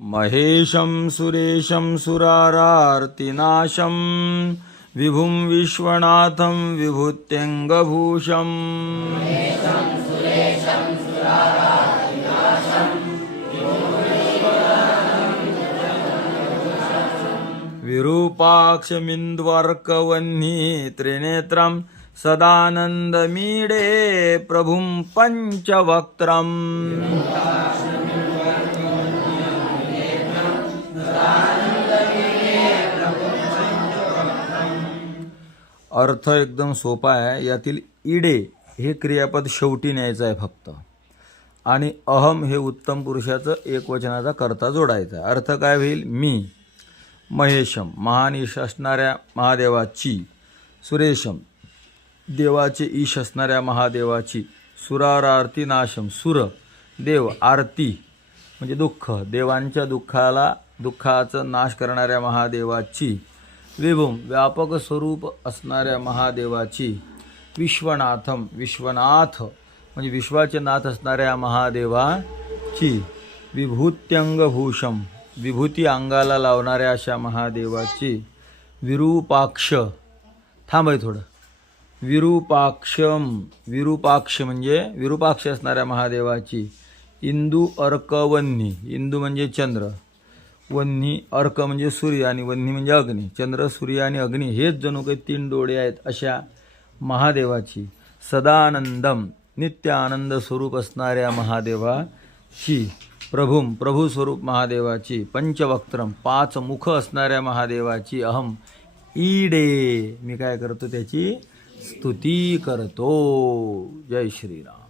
महेशं सुरेशं सुरारार्तिनाशं विभुं विश्वनाथं विभूत्यङ्गभूषम् विरूपाक्षमिन्द्वर्कवह्नि त्रिनेत्रं सदानन्दमीडे प्रभुं पञ्चवक्त्रम्। अर्थ एकदम सोपा आहे. यातील इडे हे क्रियापद शेवटी न्यायचं आहे फक्त, आणि अहम हे उत्तम पुरुषाचं एकवचनाचा कर्ता जोडायचा. अर्थ काय होईल? मी. महेशम महान ईश असणाऱ्या महादेवाची. सुरेशम देवाचे ईश असणाऱ्या महादेवाची. सुरारार्ती नाशम सुर देव, आरती म्हणजे दुःख, देवांच्या दुःखाचा नाश करणाऱ्या महादेवाची. विभुम व्यापक स्वरूप असणाऱ्या महादेवाची. विश्वनाथम विश्वनाथ म्हणजे विश्वाचे नाथ असणाऱ्या महादेवाची. विभूत्यंगभूषम विभूती अंगाला लावणाऱ्या अशा महादेवाची. विरूपाक्ष थांबय थोडं. विरूपाक्षम विरूपाक्ष म्हणजे विरूपाक्ष असणाऱ्या महादेवाची. इंदू अर्कवन्नी इंदू म्हणजे चंद्र, वन्नी अर्क म्हणजे सूर्य आणि वन्नी म्हणजे अग्नी. चंद्र, सूर्य आणि अग्नी हेच जणू काही तीन डोळे आहेत अशा महादेवाची. सदानंदम नित्य आनंद स्वरूप असणाऱ्या महादेवाची. प्रभुम प्रभू स्वरूप महादेवाची. पंचवक्त्रम पाच मुख असणाऱ्या महादेवाची. अहम ईडे मी काय करतो? त्याची स्तुती करतो. जय श्रीराम.